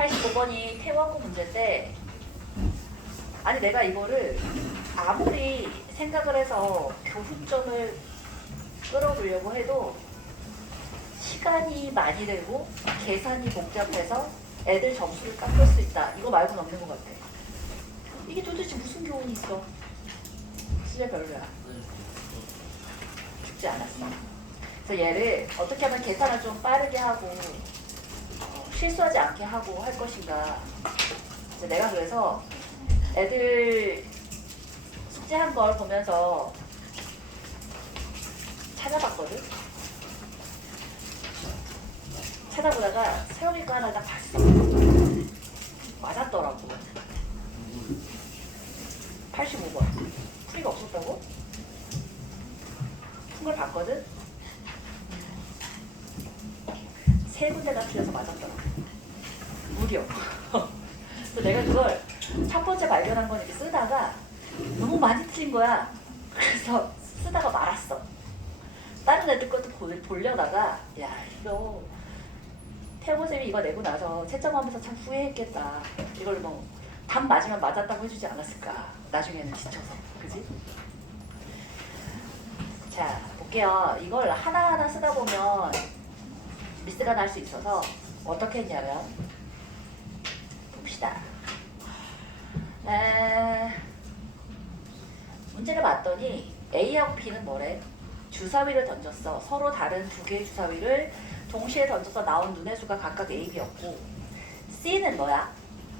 85번이 태원고 문제인데, 아니 내가 이거를 아무리 생각을 해서 교훈점을 끌어보려고 해도 시간이 많이 들고 계산이 복잡해서 애들 점수를 깎을 수 있다. 이거 말고는 없는 것 같아. 이게 도대체 무슨 교훈이 있어? 진짜 별로야. 죽지 않았어. 그래서 얘를 어떻게 하면 계산을 좀 빠르게 하고 실수하지 않게 하고 할 것인가. 이제 내가 그래서 애들 숙제한 걸 보면서 찾아봤거든. 찾아보다가 세영이 거 하나 딱 봤어. 맞았더라고. 85번. 풀이가 없었다고? 푼 걸 봤거든? 세 군데가 틀려서 맞았더라고. 무려. 그래서 내가 그걸 첫 번째 발견한 건 이렇게 쓰다가 너무 많이 틀린 거야. 그래서 쓰다가 말았어. 다른 애들 것도 보려다가 야 이거 태호쌤이 이거 내고 나서 채점하면서 참 후회했겠다. 이걸 뭐 답 맞으면 맞았다고 해주지 않았을까. 나중에는 지쳐서. 그지? 자 볼게요. 이걸 하나하나 쓰다 보면 미스가 날 수 있어서 어떻게 했냐면 봅시다. 문제를 봤더니 A하고 B는 뭐래? 주사위를 던졌어. 서로 다른 두 개의 주사위를 동시에 던져서 나온 눈의 수가 각각 A, B였고, C는 뭐야?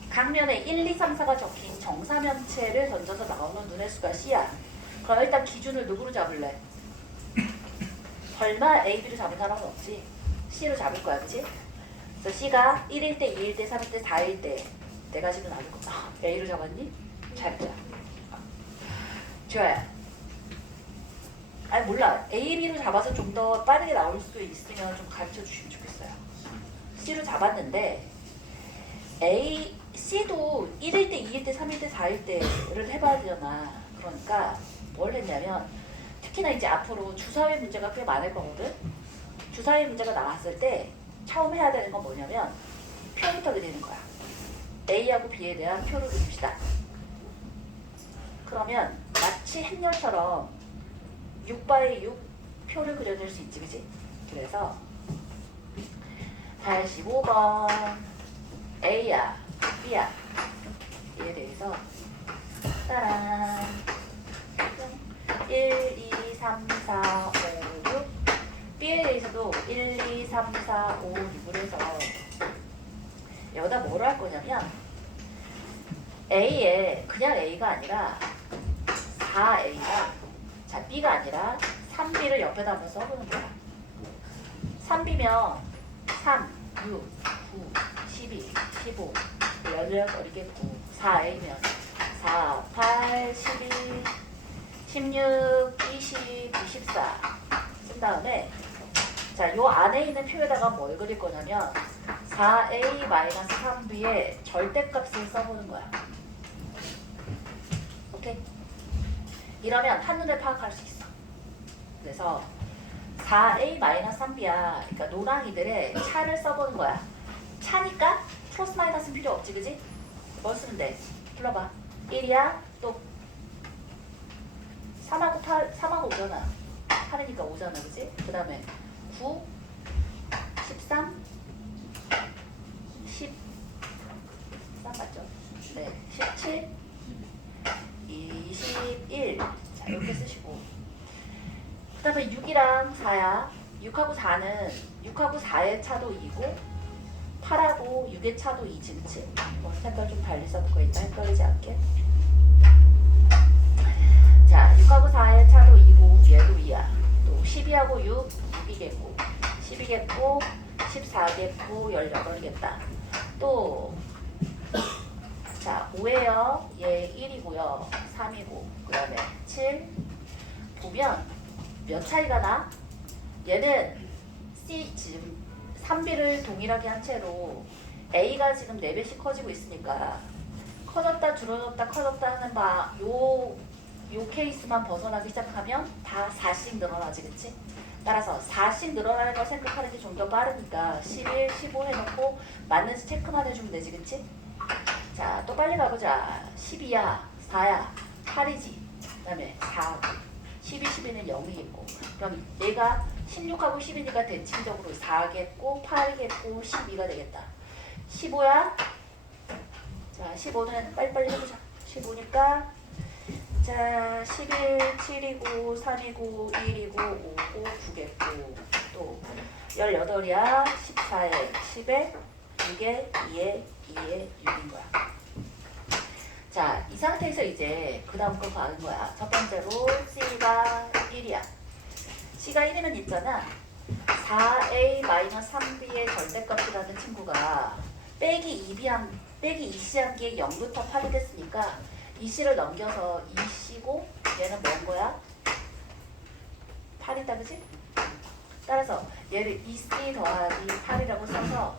각면에 1, 2, 3, 4가 적힌 정사면체를 던져서 나오는 눈의 수가 C야. 그럼 일단 기준을 누구로 잡을래? 설마 A, B로 잡은 사람은 없지? C로 잡을 거야, 그치? 그래서 C가 1일 때, 2일 때, 3일 때, 4일 때 내가 지금 나올 거야. A로 잡았니? 잘자. 좋아요. 아니 몰라. A, B로 잡아서 좀 더 빠르게 나올 수 있으면 좀 가르쳐 주시면 좋겠어요. C로 잡았는데 C도 1일 때, 2일 때, 3일 때, 4일 때를 해봐야 되잖아. 그러니까 뭘 했냐면 특히나 이제 앞으로 주사위 문제가 꽤 많을 거거든. 주사위 문제가 나왔을 때 처음 해야 되는 건 뭐냐면 표부터 그리는 거야. A하고 B에 대한 표를 그립시다. 그러면 마치 행렬처럼 6바의 6 표를 그려줄 수 있지, 그치? 그래서 85번 A야, B야 이에 대해서 따란 1, 2, 3, 4, 5, 6 B에 대해서도 1, 2, 3, 4, 5, 6을 해서 여기다 뭐로 할 거냐면 A에 그냥 A가 아니라 4A가 자 B가 아니라 3B를 옆에다 한번 써보는 거야. 3B면 3, 6, 9, 12, 15, 16, 어리게 9 4A면 4, 8, 12, 16, 20, 24 쓴 다음에 자, 요 안에 있는 표에다가 뭘 그릴 거냐면 4A-3B의 절대값을 써보는 거야. 오케이? 이러면 한눈에 파악할 수 있어. 그래서 4A-3B야. 그러니까 노랑이들의 차를 써보는 거야. 차니까 플러스 마이너스는 필요 없지, 그지? 뭘 쓰면 돼? 불러봐. 1이야, 또 3하고 8, 3하고 5잖아. 8이니까 5잖아, 그지? 그 다음에 9, 13, 10, 13 맞죠? 네, 17, 21. 자, 이렇게 쓰시고. 그 다음에 6이랑 4야. 6하고 4는 6하고 4의 차도 2고 8하고 6의 차도 2지, 그치? 뭐 색깔 좀 달리 써놓고 있다. 헷갈리지 않게. 자, 6하고 4의 차도 2고 얘도 2야. 또 12하고 6, 6이겠고 12겠고 14겠고 18이겠다. 또 자, 5예요. 얘 1이고요. 3이고 그 다음에 7 보면 몇 차이가 나? 얘는 C 지금 3B를 동일하게 한 채로 A가 지금 4배씩 커지고 있으니까 커졌다 줄어졌다 커졌다 하는 요 케이스만 벗어나기 시작하면 다 4씩 늘어나지, 그치? 따라서 4씩 늘어나는 걸 생각하는 게 좀 더 빠르니까 11, 15 해놓고 맞는지 체크만 해주면 되지, 그치? 자, 또 빨리 가보자. 12야, 4야, 8이지. 그 다음에 4, 12, 12는 0이겠고. 그럼 얘가 16하고 10이니까 대칭적으로 4겠고, 8이겠고, 12가 되겠다. 15야? 자, 15는 빨리빨리 해보자. 15니까 자, 11, 7이고, 3이고, 1이고, 5고, 9겠고, 또 18이야, 14에, 10에, 6에, 2에, 2에, 6인 거야. 자, 이 상태에서 이제 그 다음 거 가는 거야. 첫 번째로 C가 1이야. C가 1이면 있잖아. 4A-3B의 절대값이라는 친구가 빼기 2C한기에 0부터 8이 됐으니까 2C를 넘겨서 2C고 얘는 뭔 거야? 8이다, 그치? 따라서 얘를 2C 더하기 8이라고 써서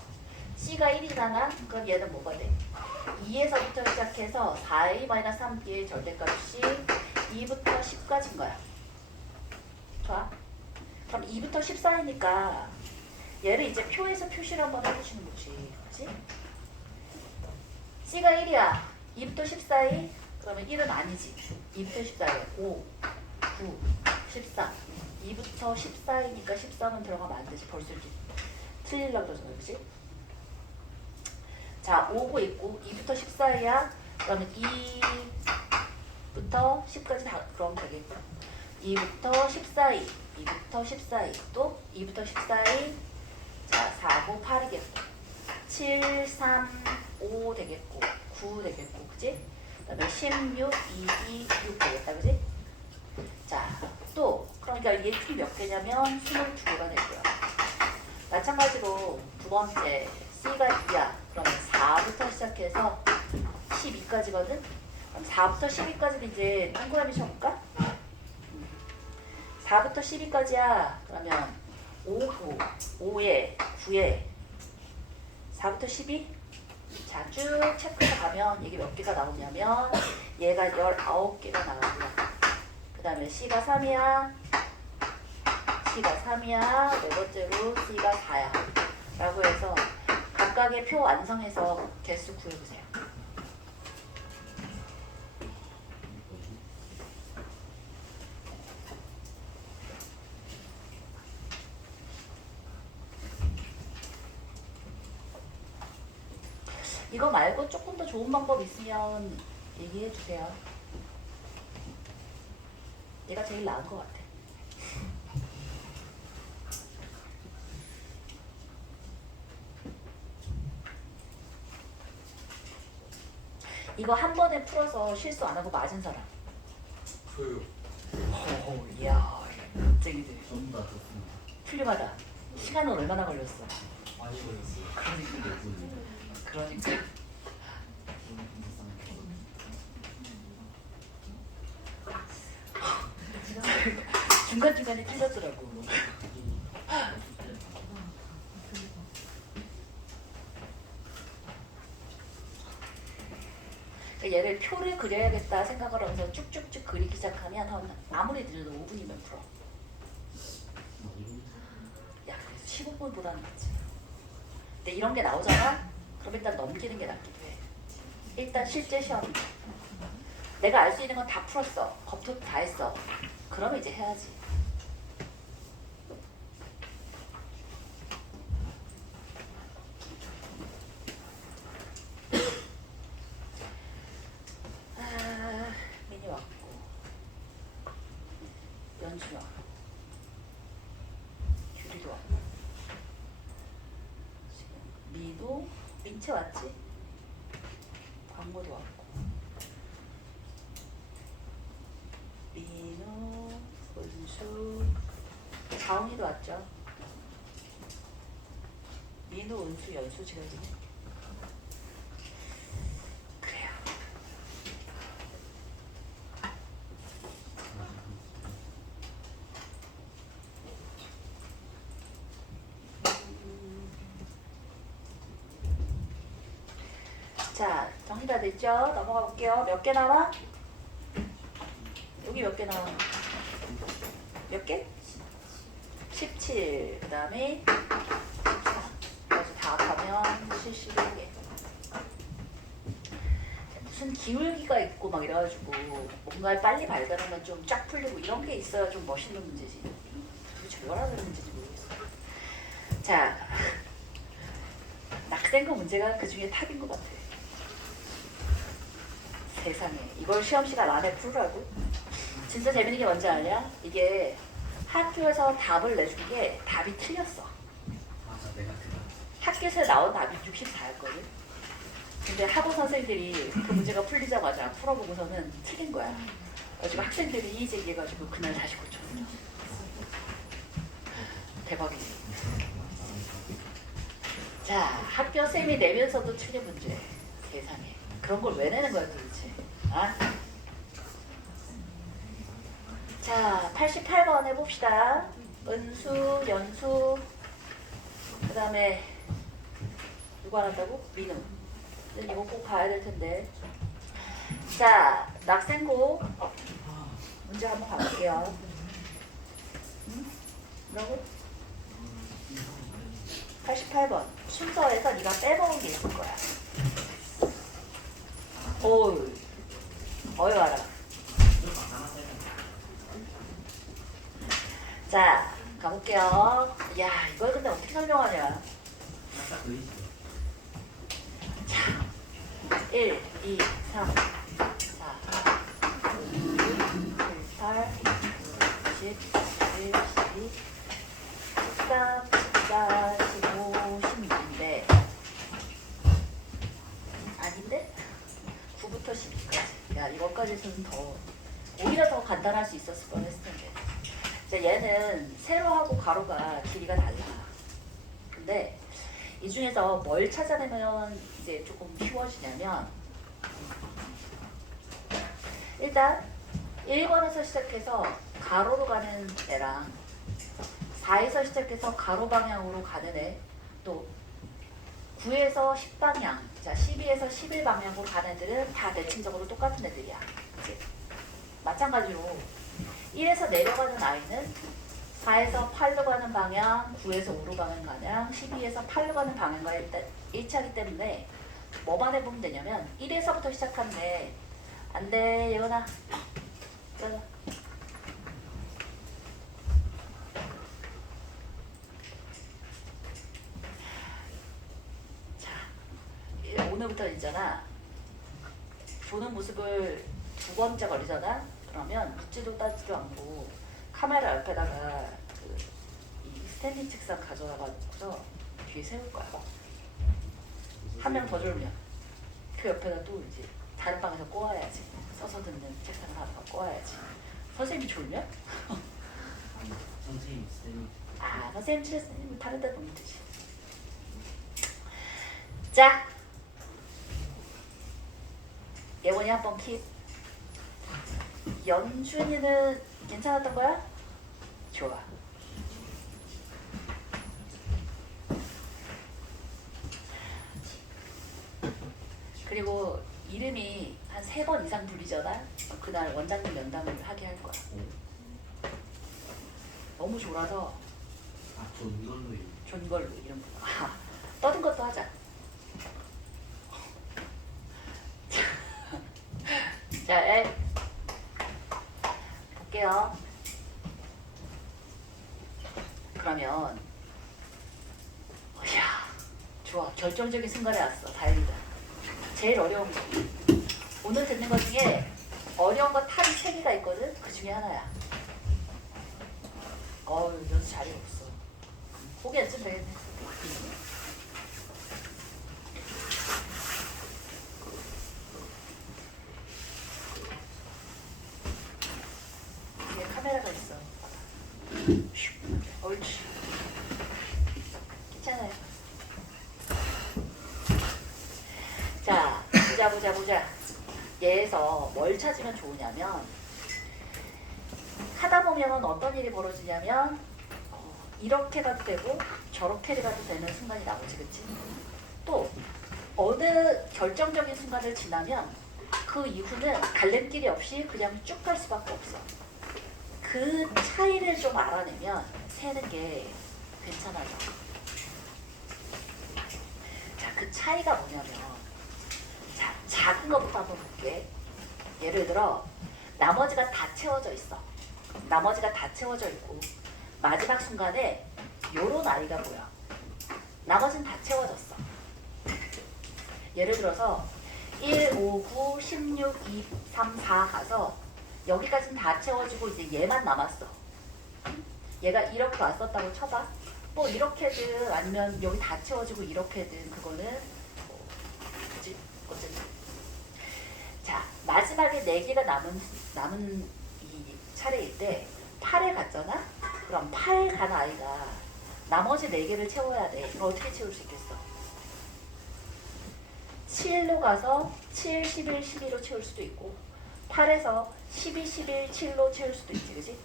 C가 1이잖아? 그럼 얘는 뭐가 돼? 2에서부터 시작해서 4A-3B의 절대값이 2부터 10까지인 거야. 좋아? 그럼 2부터 10 사이니까 얘를 이제 표에서 표시를 한번 해주시는 거지. 그치? C가 1이야. 2부터 10 사이? 그러면 1은 아니지. 2부터 10 사이. 5, 9, 13. 2부터 10 사이니까 13은 들어가면 안 되지. 벌써 이렇게 틀리려고 그러잖아. 그치? 자, 5고 있고 2부터 10 사이야. 그러면 2부터 10까지 다 그러면 되겠고 2부터 10 사이, 2부터 10 사이, 또 2부터 10 사이. 자, 4고 8이겠고 7, 3, 5 되겠고 9 되겠고, 그치? 그 다음에 16, 2, 6 되겠다, 그치? 자, 또 그러니까 얘 총 몇 개냐면 22개가 되고요. 마찬가지로 두 번째 C가 2야. 그러면 4부터 시작해서 12까지거든? 그럼 4부터 12까지는 이제 동그라미 쳐볼까? 4부터 12까지야. 그러면 5, 9, 5에 9에 4부터 12? 자, 쭉 체크해 가면 이게 몇 개가 나오냐면 얘가 19개가 나오고요. 그 다음에 C가 3이야. C가 3이야. 네 번째로 C가 4야. 라고 해서 각각의 표 완성해서 개수 구해보세요. 이거 말고 조금 더 좋은 방법 있으면 얘기해 주세요. 얘가 제일 나은 것 같아. 이거 한 번에 풀어서 실수 안 하고 맞은 사람. 저요. 이야, 갑자기들. 전부 다 좋습니다. 훌륭하다. 시간은 얼마나 걸렸어? 많이 걸렸어요. 그러니까. 중간중간에 틀렸더라고. 얘를 표를 그려야겠다 생각을 하면서 쭉쭉쭉 그리기 시작하면 아무리 늦어도 5분이면 풀어. 야, 그래서 15분보다는 낫지. 근데 이런 게 나오잖아? 그럼 일단 넘기는 게 낫기도 해. 일단 실제 시험. 내가 알 수 있는 건 다 풀었어. 검토 다 했어. 그러면 이제 해야지. 미니 왔고 연주 왔고 규리도 왔고 지금 미도 민채 왔지? 광고도 왔고 민우, 은수, 자웅이도 왔죠. 민우, 은수, 연수 지금 그래요. 자, 정리 다 됐죠? 넘어가 볼게요. 몇 개 나와? 여기 몇 개 나와? 몇 개? 17, 그 다음에 14. 그래서 다 합하면 71개. 무슨 기울기가 있고 막 이래가지고 뭔가를 빨리 발견하면 좀 쫙 풀리고 이런 게 있어야 좀 멋있는 문제지. 도대체 왜 하는 문제인지 모르겠어. 자, 낙생거 문제가 그 중에 탑인 것 같아. 세상에. 이걸 시험 시간 안에 풀으라고? 진짜 재밌는 게 뭔지 아냐? 이게 학교에서 답을 내준 게 답이 틀렸어. 맞아, 내가 그거. 학교에서 나온 답이 64였거든. 근데 학원 선생님들이 그 문제가 풀리자마자 풀어보고서는 틀린 거야. 그래가지고 학생들이 이의 제기해가지고 그날 다시 고쳤어. 대박이지. 자, 학교 쌤이 내면서도 틀린 문제. 세상에. 그런 걸 왜 내는 거야 도대체? 아? 자, 88번 해봅시다. 은수, 연수, 그 다음에 누구 안 한다고? 민우. 이거 꼭 봐야 될 텐데. 자, 낙생고 문제 한번 가볼게요. 뭐라고? 88번 순서에서 네가 빼먹은 게 있을 거야. 어이, 어이 와라. 자, 가볼게요. 야, 이걸 근데 어떻게 설명하냐? 자, 1, 2, 3, 4, 5, 6, 7, 8, 9, 10, 11, 12, 13, 14, 15, 16인데 아닌데? 9부터 12까지. 야, 이것까지는 더 오히려 더 간단할 수 있었을 뻔했을 텐데. 자, 얘는 세로하고 가로가 길이가 달라. 근데 이 중에서 뭘 찾아내면 이제 조금 쉬워지냐면 일단 1번에서 시작해서 가로로 가는 애랑 4에서 시작해서 가로 방향으로 가는 애, 또 9에서 10방향, 자 12에서 11방향으로 가는 애들은 다 대칭적으로 똑같은 애들이야. 그치? 마찬가지로 1에서 내려가는 아이는 4에서 8로 가는 방향, 9에서 5로 가는 방향, 12에서 8로 가는 방향과 일치하기 때문에 뭐만 해보면 되냐면 1에서부터 시작하는데 안돼 예원아 일어나. 자 오늘부터 있잖아. 보는 모습을 두 번째 걸리잖아. 그러면 묻지도 따지도 않고 카메라 옆에다가 이 스탠딩 책상 가져와가지고 뒤에 세울 거야. 한 명 더 졸면 그 옆에다 또 이제 다른 방에서 꼬아야지. 써서 듣는 책상을 하나 꼬아야지. 선생님이 졸면? 선생님, 쌤이. 아, 선생님 선생님 다른 데 보면 되지. 자, 예원이 한번 킵. 연준이는 괜찮았던 거야? 좋아. 그리고 이름이 한 3번 이상 불리잖아? 그날 원장님 면담을 하게 할 거야. 너무 졸아서 아, 전 이걸로 해요. 존걸로 이름 불러. 아, 떠든 것도 하자. 자, 볼게요. 그러면 이야, 좋아. 결정적인 순간에 왔어. 다행이다. 제일 어려운 거. 오늘 듣는 것 중에 어려운 거 탑이 3개가 있거든? 그 중에 하나야. 어우, 연수 자리 없어. 포기 안 좀 되겠네. 뒤에 카메라가 있어. 옳지. 괜찮아요. 자, 보자. 얘에서 뭘 찾으면 좋으냐면 하다 보면 어떤 일이 벌어지냐면 이렇게 가도 되고 저렇게 가도 되는 순간이 나오지, 그치? 또 어느 결정적인 순간을 지나면 그 이후는 갈림길이 없이 그냥 쭉 갈 수밖에 없어. 그 차이를 좀 알아내면 세는 게 괜찮아져. 자, 그 차이가 뭐냐면, 자, 작은 것부터 한번 볼게. 예를 들어 나머지가 다 채워져 있어. 나머지가 다 채워져 있고 마지막 순간에 요런 아이가 보여. 나머지는 다 채워졌어. 예를 들어서 1, 5, 9, 16, 2, 3, 4 가서 여기까지는 다 채워지고 이제 얘만 남았어. 얘가 이렇게 왔었다고 쳐봐. 뭐 이렇게든 아니면 여기 다 채워지고 이렇게든 그거는 뭐 그치? 어쨌든 자, 마지막에 4개가 남은 이 차례일 때 8에 갔잖아? 그럼 8 간 아이가 나머지 4개를 채워야 돼. 그럼 어떻게 채울 수 있겠어? 7로 가서 7, 11, 12로 채울 수도 있고 8에서 12, 11, 7로 채울 수도 있지, 그지?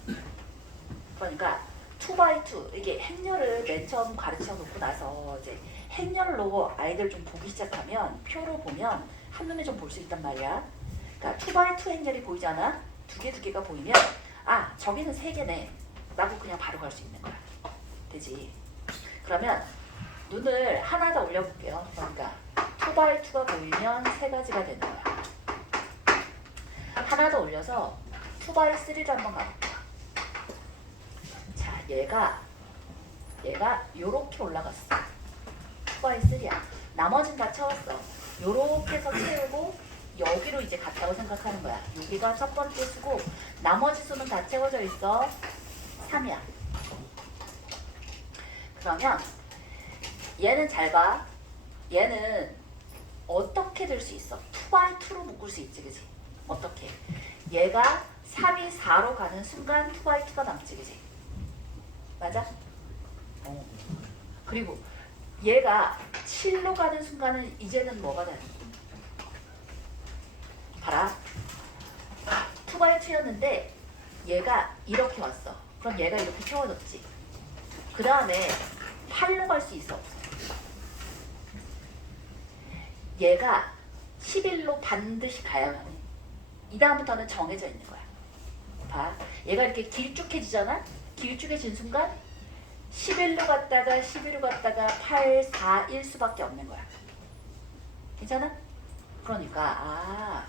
그러니까 2x2 이게 행렬을 맨 처음 가르쳐 놓고 나서 이제 행렬로 아이들 좀 보기 시작하면 표로 보면 한눈에 좀 볼 수 있단 말이야. 그러니까 2x2 행렬이 보이잖아. 두 개가 보이면 아, 저기는 3개네 라고 그냥 바로 갈 수 있는 거야. 되지? 그러면 눈을 하나 더 올려볼게요. 그러니까 2x2가 보이면 3가지가 되는 거야. 하나 더 올려서 2x3로 한번 가볼게요. 자, 얘가 요렇게 올라갔어. 2x3야. 나머지는 다 채웠어. 요렇게 해서 채우고 여기로 이제 갔다고 생각하는 거야. 여기가 첫 번째 수고 나머지 수는 다 채워져 있어. 3이야. 그러면 얘는 잘 봐. 얘는 어떻게 될 수 있어? 2x2로 묶을 수 있지, 그지? 어떻게? 얘가 3이 4로 가는 순간 2x2가 남지, 그지? 맞아? 그리고 얘가 7로 가는 순간은 이제는 뭐가 돼? 봐라. 2x2였는데 얘가 이렇게 왔어. 그럼 얘가 이렇게 채워졌지. 그 다음에 8로 갈 수 있어, 없어? 얘가 11로 반드시 가야만 해. 이 다음부터는 정해져 있는 거야. 봐. 얘가 이렇게 길쭉해지잖아? 길쭉해진 순간 11로 갔다가 12로 갔다가 8, 4, 1 수밖에 없는 거야. 괜찮아? 그러니까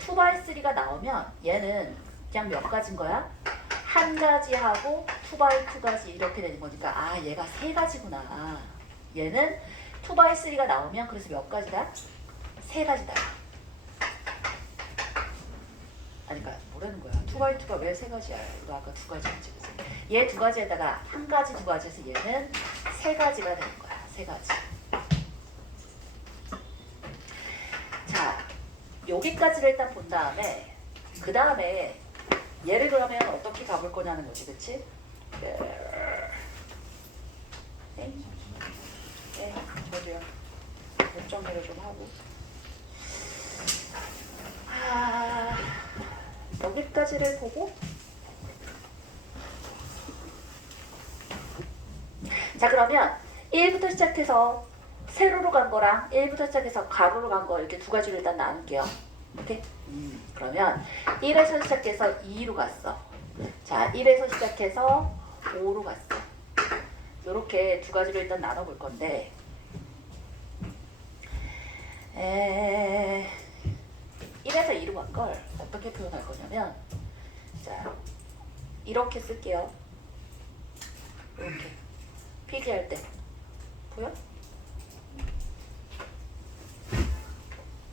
2x3가 나오면 얘는 그냥 몇 가지인 거야? 한 가지 하고 2x2가지 이렇게 되는 거니까 얘가 3가지구나. 얘는 2x3가 나오면 그래서 몇 가지다? 3가지다. 아니 그러니까 뭐라는 거야? 2x2가 왜 3가지야? 너 아까 2가지였지, 그치? 얘 2가지에다가 한 가지, 2가지에서 얘는 3가지가 되는 거야. 3가지. 자, 여기까지를 일단 본 다음에 그 다음에 얘를 그러면 어떻게 가볼 거냐는 거지, 그치? 네, 저도요. 목 정리를 좀 하고. 여기까지를 보고 자, 그러면 1부터 시작해서 세로로 간 거랑 1부터 시작해서 가로로 간 거 이렇게 두 가지를 일단 나눌게요. 오케이? 그러면 1에서 시작해서 2로 갔어. 자, 1에서 시작해서 5로 갔어. 이렇게 두 가지를 일단 나눠볼 건데 1에서 2로 간 걸 어떻게 표현할 거냐면 자, 이렇게 쓸게요. 이렇게 필기할 때 보여?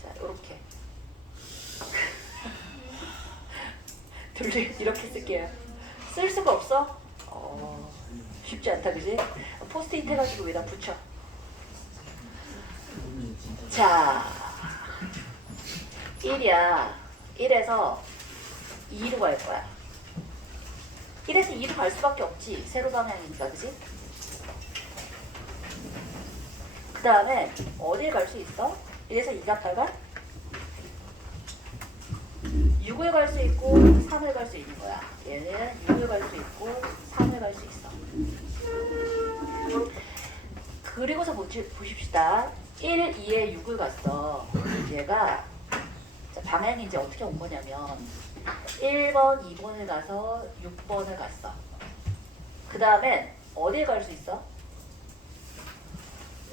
자, 이렇게 이렇게 쓸게요. 쓸 수가 없어? 쉽지 않다, 그지? 포스트잇 해가지고 여기다 붙여. 자, 1이야. 1에서 2로 갈 거야. 1에서 2로 갈 수밖에 없지. 세로 방향이니까, 그지? 그 다음에 어디에 갈 수 있어? 1에서 2가 8가? 6을 갈 수 있고 3을 갈 수 있는 거야. 얘는 6을 갈 수 있고 3을 갈 수 있어. 그리고서 보십시다. 1, 2에 6을 갔어. 얘가 방향이 이제 어떻게 온 거냐면 1번, 2번을 가서 6번을 갔어. 그 다음엔 어디에 갈 수 있어?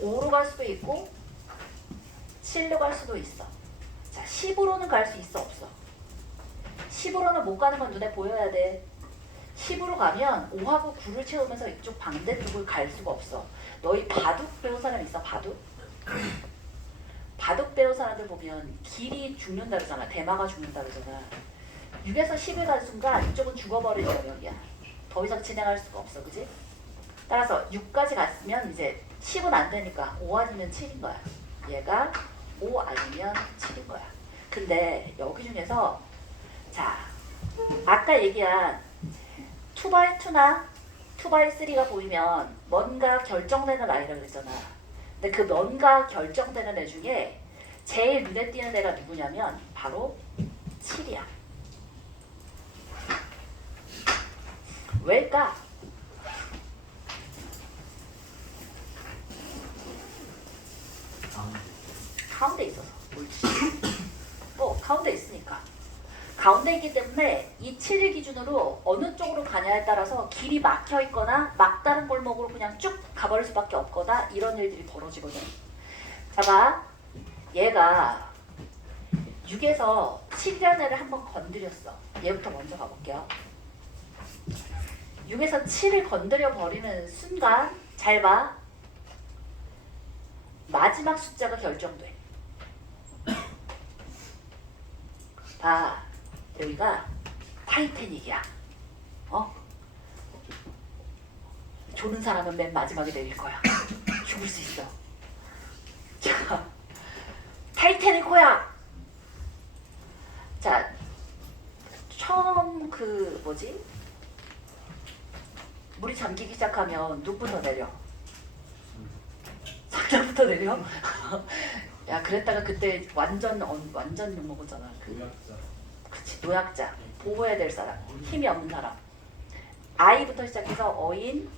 5로 갈 수도 있고 7로 갈 수도 있어. 자, 10으로는 갈 수 있어, 없어? 10으로는 못 가는 건 눈에 보여야 돼. 10으로 가면 5하고 9를 채우면서 이쪽 반대쪽을 갈 수가 없어. 너희 바둑 배운 사람 있어? 바둑? 바둑 배운 사람들 보면 길이 죽는다 그러잖아. 대마가 죽는다 그러잖아. 6에서 10을 간 순간 이쪽은 죽어버릴 영역이야. 더 이상 진행할 수가 없어. 그지? 따라서 6까지 갔으면 이제 10은 안 되니까 5 아니면 7인 거야. 얘가 5 아니면 7인 거야. 근데 여기 중에서 자, 아까 얘기한 2x2나 2x3가 보이면 뭔가 결정되는 아이라 그랬잖아. 근데 그 뭔가 결정되는 애 중에 제일 눈에 띄는 애가 누구냐면 바로 7이야. 왜일까? 가운데 있어서. 옳지. 가운데 있으니까. 가운데 있기 때문에 이 7을 기준으로 어느 쪽으로 가냐에 따라서 길이 막혀 있거나 막다른 골목으로 그냥 쭉 가버릴 수밖에 없거나 이런 일들이 벌어지거든. 봐봐. 얘가 6에서 7이라는 애를 한번 건드렸어. 얘부터 먼저 가볼게요. 6에서 7을 건드려 버리는 순간 잘 봐. 마지막 숫자가 결정돼. 봐. 여기가 타이타닉이야. 조는 사람은 맨 마지막에 내릴 거야. 죽을 수 있어. 자, 타이타닉 호야. 자, 처음 물이 잠기기 시작하면 누구부터 내려? 상자부터 내려? 야, 그랬다가 그때 완전 욕 먹었잖아. 그치, 노약자. 보호해야 될 사람. 힘이 없는 사람. 아이부터 시작해서 어인,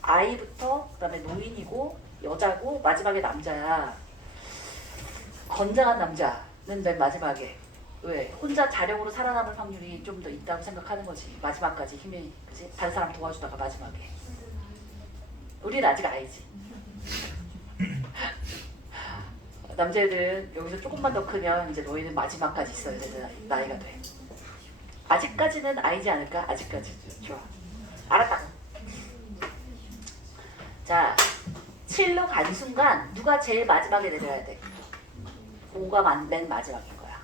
아이부터 그다음에 노인이고 여자고 마지막에 남자야. 건장한 남자는 맨 마지막에. 왜? 혼자 자력으로 살아남을 확률이 좀 더 있다고 생각하는 거지. 마지막까지 힘이, 그치? 다른 사람 도와주다가 마지막에. 우리는 아직 아이지. 남자애들은 여기서 조금만 더 크면 이제 너희는 마지막까지 있어야 되는 나이가 돼. 아직까지는 아이지 않을까? 아직까지. 좋아. 알았다. 자, 7로 간 순간 누가 제일 마지막에 내려야 돼? 5가 맨 마지막인 거야.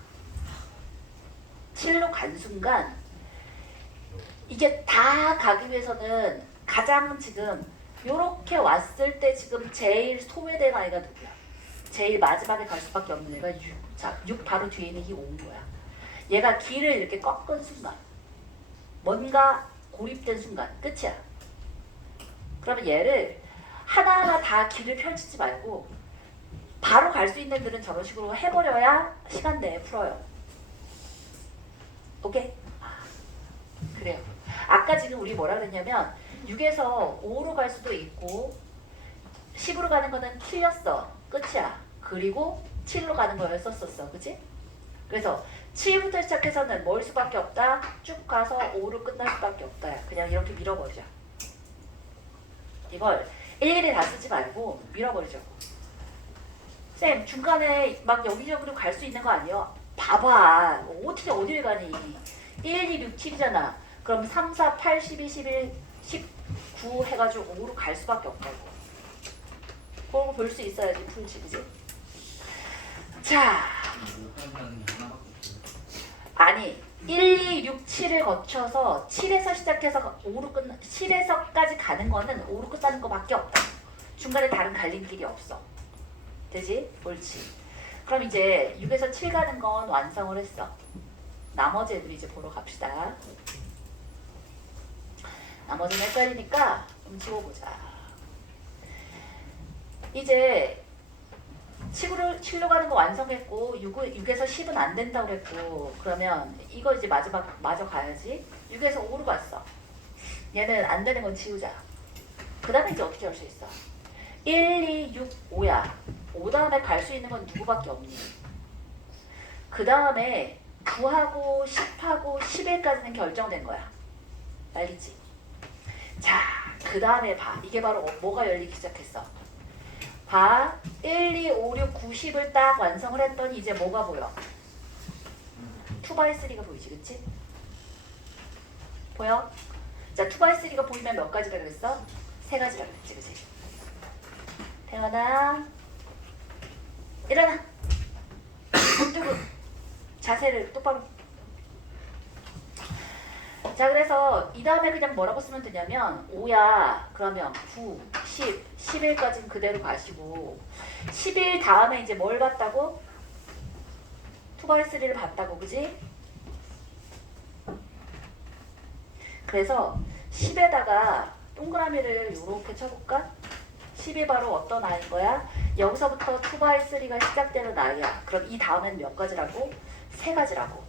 7로 간 순간 이게 다 가기 위해서는 가장 지금 요렇게 왔을 때 지금 제일 소외된 아이가 누구야? 제일 마지막에 갈 수밖에 없는 애가 6. 자, 6 바로 뒤에 있는 이 5인 거야. 얘가 길을 이렇게 꺾은 순간, 뭔가 고립된 순간, 끝이야. 그러면 얘를 하나하나 다 길을 펼치지 말고 바로 갈 수 있는 들은 저런 식으로 해버려야 시간 내에 풀어요. 오케이? 그래요. 아까 지금 우리 뭐라 그랬냐면 6에서 5로 갈 수도 있고 10으로 가는 거는 틀렸어. 끝이야. 그리고 7로 가는 거였었어. 그치? 그래서 7부터 시작해서는 뭘 수밖에 없다? 쭉 가서 5로 끝날 수밖에 없다. 그냥 이렇게 밀어버리자. 이걸 일일이 다 쓰지 말고 밀어버리자고. 쌤, 중간에 막 여기저기로 갈 수 있는 거 아니에요? 봐봐. 어떻게 어디를 가니? 1, 2, 6, 7이잖아. 그럼 3, 4, 8, 12, 11, 19 해가지고 5로 갈 수밖에 없다고. 그거 볼 수 있어야지 풀지, 그지? 자, 아니 1, 2, 6, 7을 거쳐서 7에서 시작해서 5로 7에서까지 가는 거는 5로 끝나는 거밖에 없다. 중간에 다른 갈림길이 없어. 되지? 옳지. 그럼 이제 6에서 7 가는 건 완성을 했어. 나머지 애들 이제 보러 갑시다. 나머지는 헷갈리니까 좀 지워보자. 이제 7로 가는 거 완성했고 6에서 10은 안 된다고 그랬고 그러면 이거 이제 마저 가야지. 6에서 5로 갔어. 얘는 안 되는 건 지우자. 그 다음에 이제 어떻게 할 수 있어? 1, 2, 6, 5야. 5 다음에 갈 수 있는 건 누구밖에 없니? 그 다음에 9하고 10하고 11까지는 결정된 거야. 알겠지? 자, 그 다음에 봐. 이게 바로 뭐가 열리기 시작했어? 봐. 1, 2, 5, 6, 9, 10을 딱 완성을 했더니 이제 뭐가 보여? 2x3가 보이지, 그치? 보여? 자, 2x3가 보이면 몇 가지라 그랬어? 3가지라 그랬지, 그치? 태어나. 일어나. 누구? 자세를 똑바로. 자, 그래서 이 다음에 그냥 뭐라고 쓰면 되냐면 5야. 그러면 9, 10, 11까지는 그대로 가시고 11 다음에 이제 뭘 봤다고? 2x3를 봤다고, 그지? 그래서 10에다가 동그라미를 이렇게 쳐볼까? 10이 바로 어떤 아이인 거야? 여기서부터 2x3가 시작되는 아이야. 그럼 이 다음엔 몇 가지라고? 3가지라고.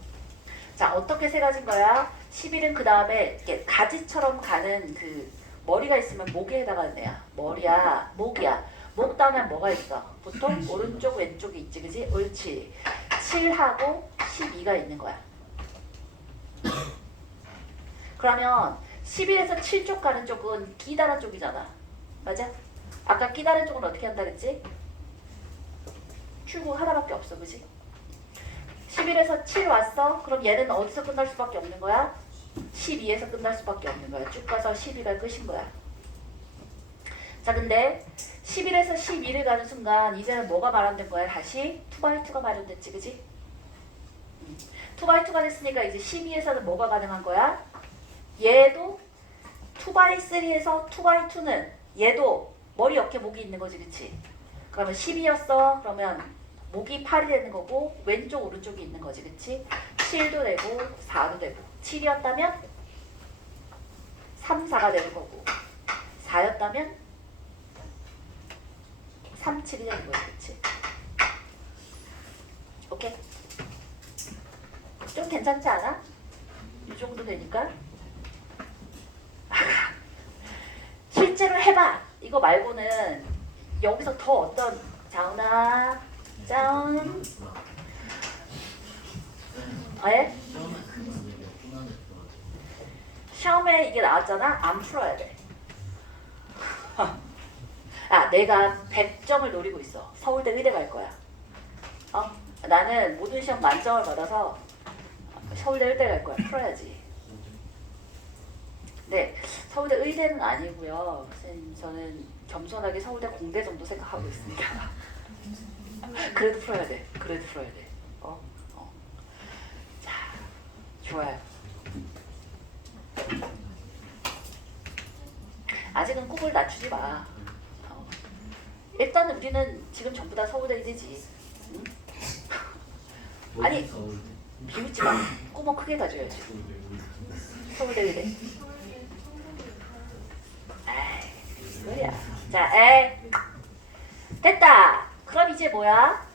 자, 어떻게 3가지인 거야? 11은 그 다음에 이렇게 가지처럼 가는 그 머리가 있으면 목에 해당하는 애야. 머리야, 목이야. 목 다음에 뭐가 있어? 보통 오른쪽, 왼쪽이 있지, 그지? 옳지. 7하고 12가 있는 거야. 그러면 11에서 7쪽 가는 쪽은 기다란 쪽이잖아. 맞아? 아까 기다란 쪽은 어떻게 한다 그랬지? 출구 하나밖에 없어, 그지? 11에서 7 왔어? 그럼 얘는 어디서 끝날 수밖에 없는 거야? 12에서 끝날 수밖에 없는 거야. 쭉 가서 12가 끝인 거야. 자, 근데 11에서 12를 가는 순간 이제는 뭐가 마련된 거야? 다시 2x2가 마련됐지, 그지? 2x2가 됐으니까 이제 12에서는 뭐가 가능한 거야? 얘도 2x3에서 2x2는 얘도 머리, 어깨, 목이 있는 거지, 그치? 그러면 10이었어. 그러면 목이 8이 되는 거고 왼쪽, 오른쪽이 있는 거지, 그치? 7도 되고 4도 되고 7이었다면 3, 4가 되는 거고 4였다면 3, 7이 되는 거지, 그치? 오케이? 좀 괜찮지 않아? 이 정도 되니까? 실제로 해봐. 이거 말고는 여기서 더 어떤 자은아 짠 예? 시험에 이게 나왔잖아? 안 풀어야 돼. 아, 내가 100점을 노리고 있어. 서울대 의대 갈 거야. 나는 모든 시험 만점을 받아서 서울대 의대 갈 거야. 풀어야지. 네, 서울대 의대는 아니고요. 선생님, 저는 겸손하게 서울대 공대 정도 생각하고 있으니까. 그래도 풀어야 돼. 그래도 풀어야 돼. 자, 좋아요. 아직은 꿈을 낮추지 마. 일단 우리는 지금 전부 다 서울대 의대지. 응? 아니, 비웃지 마. 꿈은 크게 가져야지. 서울대 의대. 에이, 그거야. 자, 됐다. 그럼 이제 뭐야?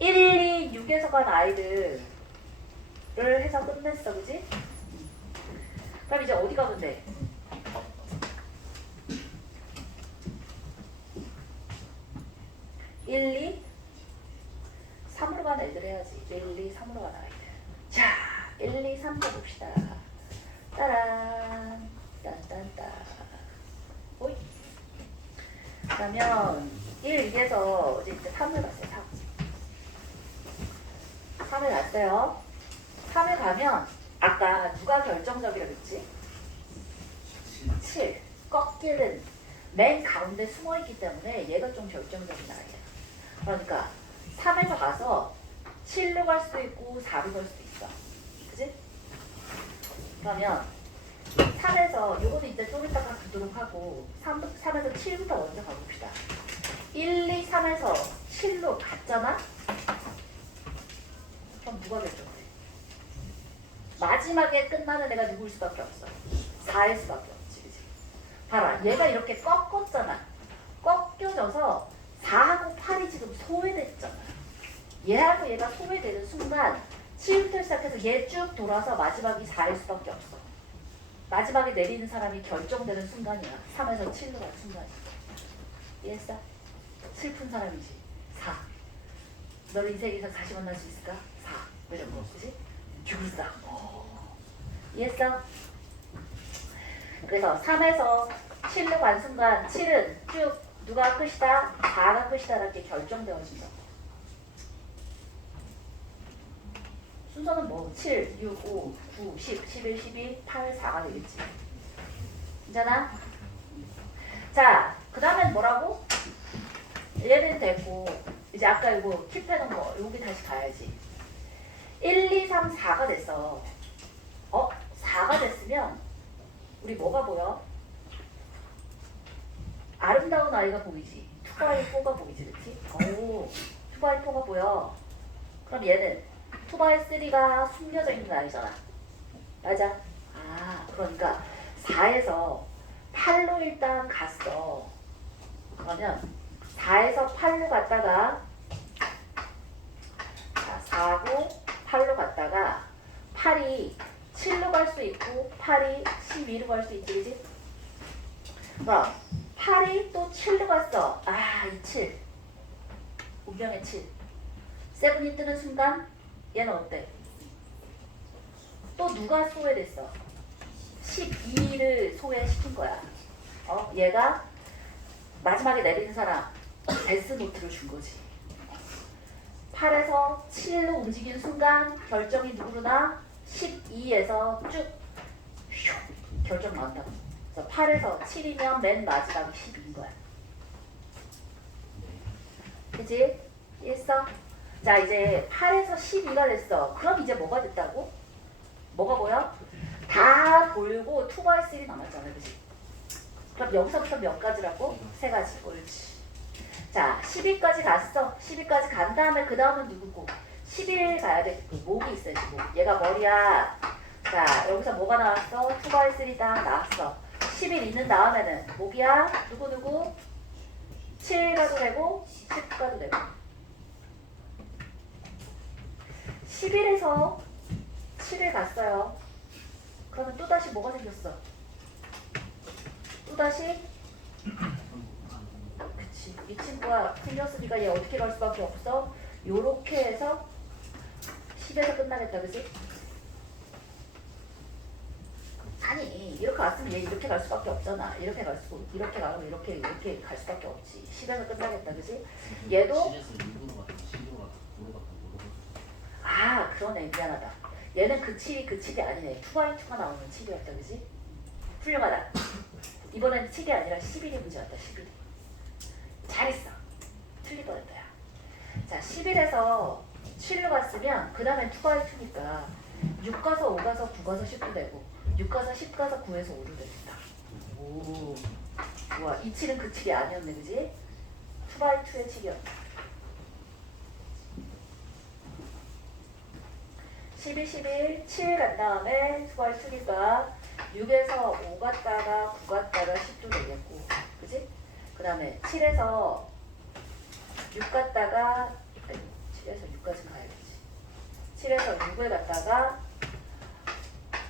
1, 2, 6에서 간 아이들을 해서 끝냈어, 그지? 그럼 이제 어디 가면 돼? (1, 2, 3으로 간 애들 해야지. 1, 2, 3으로 간 아이들. 자, 1, 2, 3 봅시다. 따란, 딴딴딴. 오이. 그러면 1, 2에서 이제 3을 갔어요. 3을 갔어요. 3을 가면 아까 누가 결정적이라고 했지? 7. 꺾이는 맨 가운데 숨어있기 때문에 얘가 좀 결정적인 아이야. 그러니까 3에서 가서 7로 갈 수도 있고 4로 갈 수도 있어. 그치? 그러면 3에서 요거는 이제 좀 이따가 보도록 하고 3에서 7부터 먼저 가봅시다. 1, 2, 3에서 7로 갔잖아? 그럼 누가 결정돼? 마지막에 끝나는 애가 누구일 수밖에 없어. 4일 수밖에 없지. 그치? 봐라, 얘가 이렇게 꺾었잖아. 꺾여져서 4하고 8이 지금 소외됐잖아. 얘하고 얘가 소외되는 순간 7부터 시작해서 얘 쭉 돌아서 마지막이 4일 수밖에 없어. 마지막에 내리는 사람이 결정되는 순간이야. 3에서 7로 갈 순간이야. 이해했어? 슬픈 사람이지. 4. 너를 인생에서 다시 만날 수 있을까? 4. 이런 거, 그지? 줄사. 이해했어? 그래서 3에서 7로 간 순간 7은 쭉 누가 끝이다? 4가 끝이다라는 게 결정되어진다. 순서는 뭐 7, 6, 5, 9, 10, 11, 12, 8, 4가 되겠지. 괜찮아? 자, 그 다음엔 뭐라고? 얘는 됐고 이제 아까 이거 킵해놓은 거 여기 다시 가야지. 1, 2, 3, 4가 됐어. 4가 됐으면 우리 뭐가 보여? 아름다운 아이가 보이지. 2x4가 보이지, 그렇지? 오, 2x4가 보여. 그럼 얘는 2x3가 숨겨져 있는 아이잖아. 맞아? 아, 그러니까 4에서 8로 일단 갔어. 그러면 4에서 8로 갔다가 4고 8로 갔다가 8이 7로 갈 수 있고 8이 12로 갈 수 있지, 그지? 그럼 8이 또 7로 갔어. 아, 이 7. 운명의 7. 세븐이 뜨는 순간 얘는 어때? 또 누가 소외됐어? 12를 소외시킨 거야. 얘가 마지막에 내리는 사람 데스노트를 준 거지. 8에서 7로 움직이는 순간 결정이 누구로 나? 12에서 쭉 결정 나온다. 그래서 8에서 7이면 맨 마지막이 12인 거야. 그치? 이해했어? 자, 이제 8에서 12가 됐어. 그럼 이제 뭐가 됐다고? 뭐가 보여? 다 돌고 2x3 남았잖아, 그치? 그럼 여기서부터 몇 가지라고? 3가지. 옳지. 자, 10위까지 갔어. 10위까지 간 다음에 그 다음은 누구고? 11 가야 돼. 그 목이 있어야지, 목. 얘가 머리야. 자, 여기서 뭐가 나왔어? 2x3 딱 나왔어. 11 있는 다음에는 목이야. 누구? 7 가도 되고 10 가도 되고. 11에서 7을 갔어요. 그러면 또다시 뭐가 생겼어? 또다시 그치, 이 친구가 생겼으니까 얘 어떻게 갈 수밖에 없어? 요렇게 해서 10에서 끝나겠다, 그치? 아니, 이렇게 갔으면 얘 이렇게 갈 수밖에 없잖아. 이렇게 가면 이렇게 갈 수밖에 없지. 10에서 끝나겠다, 그치? 얘도 7에서 6으로 갔다 10으로 갔다 9로 갔다 5로 갔다. 아, 그러네. 미안하다. 얘는 그 7이 아니네. 2x2가 나오는 7이었다, 그치? 훌륭하다. 이번엔 7이 아니라 11이 문제였다, 11이. 잘했어. 틀릴 뻔했다, 야. 자, 11에서 7로 갔으면 그 다음엔 2x2니까 6 가서 5 가서 9 가서 10도 되고 6 가서 10 가서 9에서 5도 되겠다. 오, 좋아. 이 7은 그 7이 아니었네, 그지? 2x2의 7이었다. 12, 11, 7 간 다음에 2x2니까 6에서 5 갔다가 9 갔다가 10도 되겠고, 그지? 그 다음에 7에서 6 갔다가 7에서 6까지 가야겠지. 7에서 6을 갔다가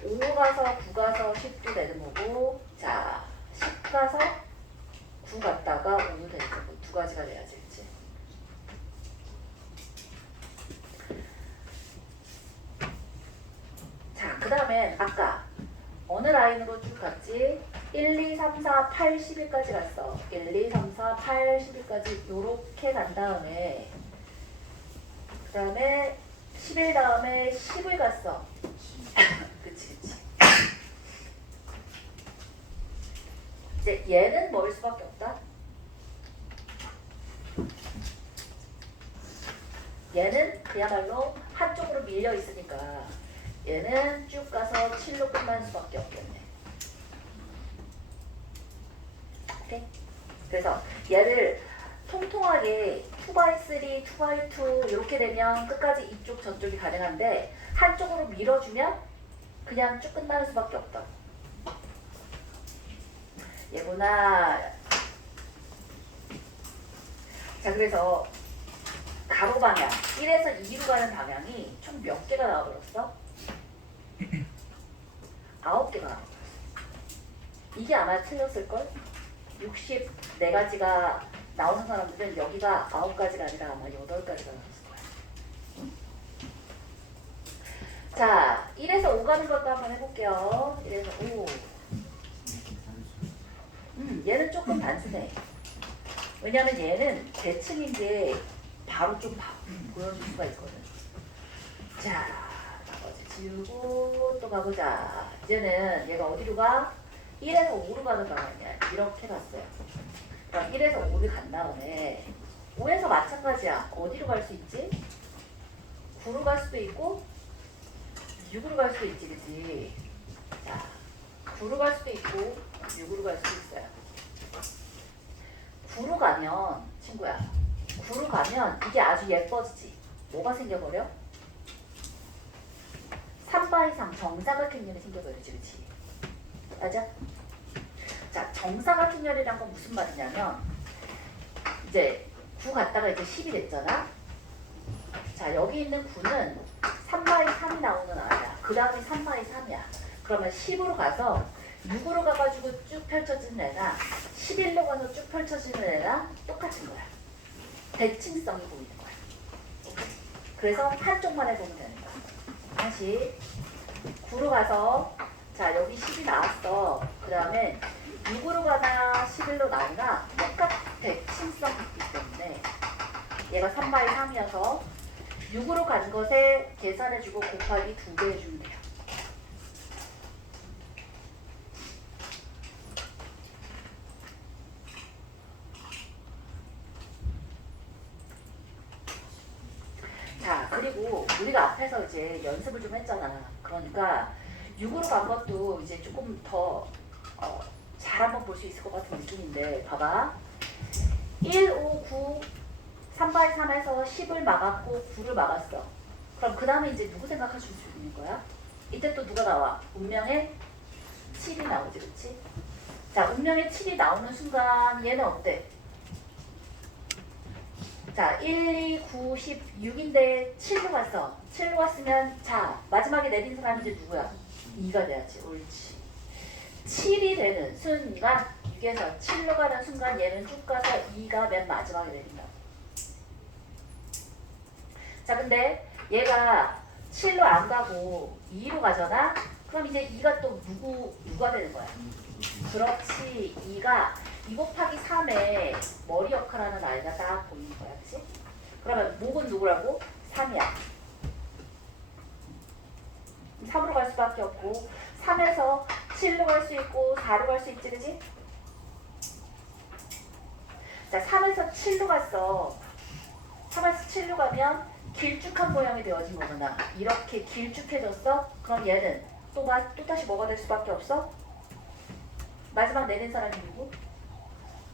5 가서 9 가서 10도 되는 거고, 자, 10 가서 9 갔다가 5도 되는 거고, 두 가지가 돼야지, 그치? 자, 그 다음에 아까 어느 라인으로 쭉 갔지? 1, 2, 3, 4, 8, 11까지 갔어. 1, 2, 3, 4, 8, 11까지 요렇게 간 다음에 그 다음에 11 다음에 10을 갔어. 그치. 이제 얘는 뭐일 수밖에 없다? 얘는 그야말로 한쪽으로 밀려 있으니까 얘는 쭉 가서 7로 끝날 수밖에 없겠네. 오케이? 그래서 얘를 통통하게 2x3, 2x2 이렇게 되면 끝까지 이쪽 저쪽이 가능한데 한쪽으로 밀어주면 그냥 쭉 끝나는 수밖에 없다. 얘구나. 자, 그래서 가로 방향 1에서 2로 가는 방향이 총 몇 개가 나와버렸어? 9개가 나와버렸어. 이게 아마 틀렸을걸? 64가지가 나오는 사람들은 여기가 9가지가 아니라 아마 8가지가 나왔을 거야. 가는 것도 한번 해볼게요. 이래서 5. 얘는 조금 단순해. 왜냐면 얘는 대칭인 게 바로 좀 보여줄 수가 있거든. 자, 나머지 지우고 또 가보자. 이제는 얘가 어디로 가? 1에서 5로 가는 방향이야. 이렇게 갔어요. 그럼 1에서 5를 간 다음에 5에서 마찬가지야. 어디로 갈 수 있지? 9로 갈 수도 있고 6으로 갈 수도 있지, 그치? 자, 9로 갈 수도 있고 6으로 갈 수도 있어요. 9로 가면, 친구야, 9로 가면 이게 아주 예뻐지지. 뭐가 생겨버려? 3x3 정사각형열이 생겨버리지, 그치? 맞아? 자, 정사각형열이란 건 무슨 말이냐면 이제 9 갔다가 이제 10이 됐잖아? 자, 여기 있는 9는 3x3이 나오는 아이야. 그 다음에 3x3이야. 그러면 10으로 가서 6으로 가가지고 쭉 펼쳐지는 애나 11로 가서 쭉 펼쳐지는 애랑 똑같은 거야. 대칭성이 보이는 거야. 그래서 한쪽만 해보면 되는 거야. 다시 9로 가서 자 여기 10이 나왔어. 그 다음에 6으로 가나 11로 나오나 똑같은 대칭성이 있기 때문에 얘가 3x3이어서 6으로 간 것에 계산해주고 곱하기 2배 해주면 돼요. 자, 그리고 우리가 앞에서 이제 연습을 좀 했잖아. 그러니까 6으로 간 것도 이제 조금 더 잘 한번 볼 수 있을 것 같은 느낌인데 봐봐. 1, 5, 9, 3x3에서 10을 막았고 9를 막았어. 그럼 그 다음에 이제 누구 생각하실 수 있는 거야? 이때 또 누가 나와? 운명의 7이 나오지, 그치? 자, 운명의 7이 나오는 순간 얘는 어때? 자, 1, 2, 9, 10, 6인데 7로 갔어. 7로 갔으면 자, 마지막에 내린 사람이 이제 누구야? 2가 돼야지. 옳지. 7이 되는 순간 6에서 7로 가는 순간 얘는 쭉 가서 2가 맨 마지막에 내린다. 자, 근데 얘가 7로 안 가고 2로 가잖아? 그럼 이제 2가 또 누가 되는 거야? 그렇지. 2가 2 곱하기 3의 머리 역할하는 아이가 딱 보이는 거야. 그치? 그러면 목은 누구라고? 3이야. 3으로 갈 수밖에 없고 3에서 7로 갈 수 있고 4로 갈 수 있지, 그치? 자, 3에서 7로 갔어. 3에서 7로 가면 길쭉한 모양이 되어진 거구나. 이렇게 길쭉해졌어? 그럼 얘는 또 다시 뭐가 될 수밖에 없어? 마지막 내린 사람이 누구?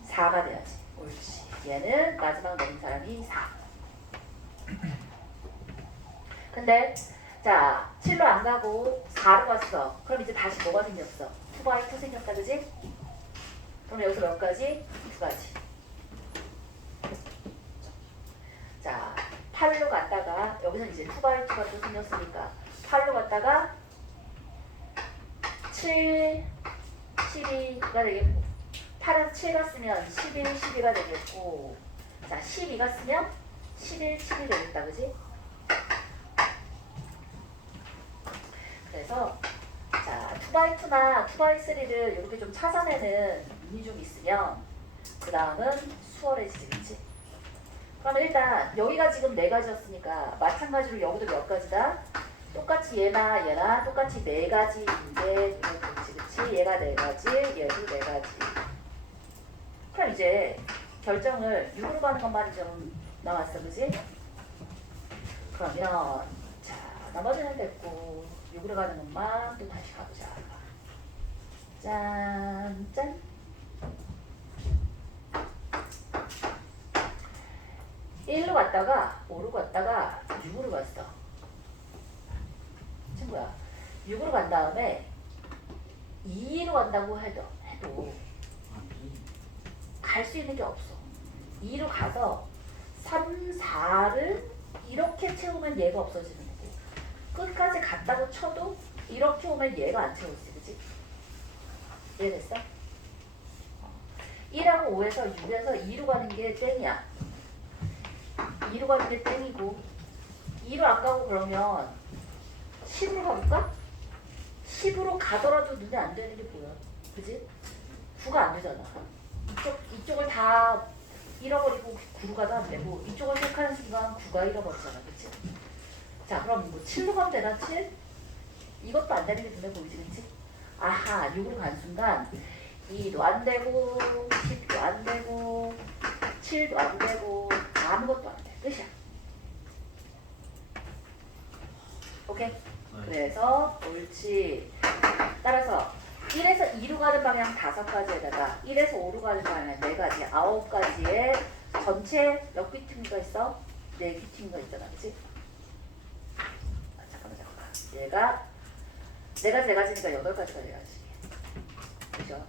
4가 돼야지. 옳지. 얘는 마지막 내린 사람이 4. 근데 자 7로 안 가고 4로 갔어. 그럼 이제 다시 뭐가 생겼어? 2x2 생겼다, 그지? 그럼 여기서 몇 가지? 2가지. 자 8로 갔다가 여기서 이제 2x2가 또 생겼으니까 8로 갔다가 7, 12가 되겠고 8에서 7 갔으면 11, 12가 되겠고 자 12 갔으면 11, 7이 되겠다, 그지? 그래서 자 2x2나 2x3를 이렇게 좀 찾아내는 눈이 좀 있으면 그 다음은 수월해지지, 그치? 그럼 일단 여기가 지금 4가지였으니까 마찬가지로 여기도 몇 가지다? 똑같이 얘나 똑같이 4가지인데 그렇지, 그치? 얘가 4가지, 얘도 4가지. 그럼 이제 결정을 6으로 가는 것만 좀 나왔어, 그치? 그러면 자 나머지는 됐고 6으로 가는 것만 또 다시 가보자. 짠, 짠. 1로 갔다가 5로 갔다가 6으로 갔어. 친구야, 6으로 간 다음에 2로 간다고 해도 갈 수 있는 게 없어. 2로 가서 3, 4를 이렇게 채우면 얘가 없어지는 거고 끝까지 갔다고 쳐도 이렇게 오면 얘가 안 채워지지, 그치? 이해됐어? 1하고 5에서 6에서 2로 가는 게 땡이야. 2로 가는 게 땡이고 2로 안 가고 그러면 10으로 가볼까? 10으로 가더라도 눈에 안 되는 게 뭐야? 그지? 9가 안 되잖아. 이쪽을 다 잃어버리고 9가도 안 되고 이쪽을 택하는 순간 9가 잃어버리잖아. 그치? 자, 그럼 뭐 7로 가면 되나? 7? 이것도 안 되는 게 눈에 보이지, 그치? 아하, 6으로 간 순간 2도 안 되고 10도 안 되고 7도 안 되고 아무것도 안 돼. 끝이야. 오케이? 그래서 옳지. 따라서 1에서 2로 가는 방향 5가지에다가 1에서 5로 가는 방향 4가지, 9가지에 전체 몇 귀퉁이가 있어? 4귀퉁이가 있잖아. 그치? 아, 잠깐만. 얘가 4가지니까 8가지가 돼야지. 그죠?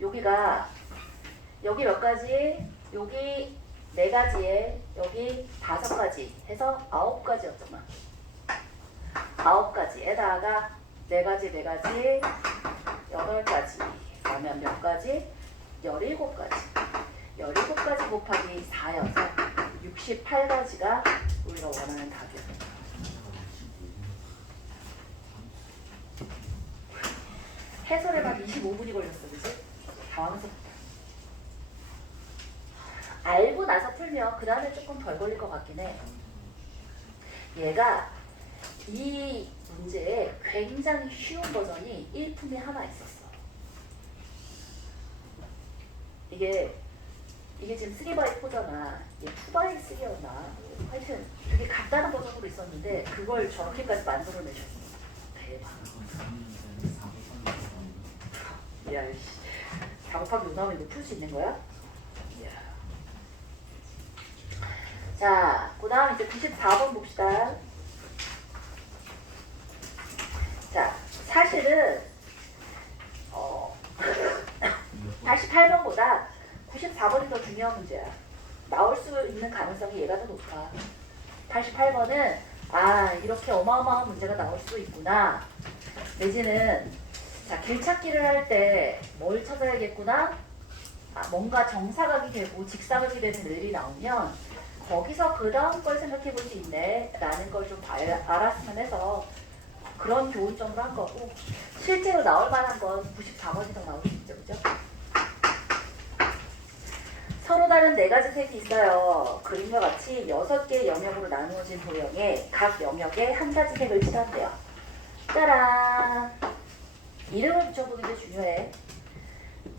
여기가 여기 몇 가지? 여기 4가지에 여기 5가지 해서 9가지였잖아. 9가지에다가 4가지 8가지 그러면 몇 가지? 17가지 17가지 곱하기 4여서 68가지가 우리가 원하는 답이야. 해설에만 25분이 걸렸어. 그치? 당황스럽다. 알고 나서 풀면 그 다음에 조금 덜 걸릴 것 같긴 해. 얘가 이 문제에 굉장히 쉬운 버전이 1품에 하나 있었어. 이게 지금 3x4잖아. 이게 2x3였나? 하여튼 되게 간단한 버전으로 있었는데 그걸 저렇게까지 만들어내셨어. 대박. 야, 씨. 4 곱하기 5 나오면 이거 풀 수 있는 거야? 이야. 자, 그 다음 이제 94번 봅시다. 자, 사실은 88번보다 94번이 더 중요한 문제야. 나올 수 있는 가능성이 얘가 더 높아. 88번은 아, 이렇게 어마어마한 문제가 나올 수 있구나. 내지는 자, 길찾기를 할 때 뭘 찾아야겠구나. 아, 뭔가 정사각이 되고 직사각이 되는 일이 나오면 거기서 그 다음 걸 생각해 볼 수 있네 라는 걸 좀 알았으면 해서 그런 교훈점으로 한 거고, 실제로 나올 만한 건 94번이 더 나올 수 있죠. 그죠? 서로 다른 4가지 색이 있어요. 그림과 같이 6개의 영역으로 나누어진 도형에 각 영역에 한 가지 색을 칠한대요. 짜란! 이름을 붙여보는 게 중요해.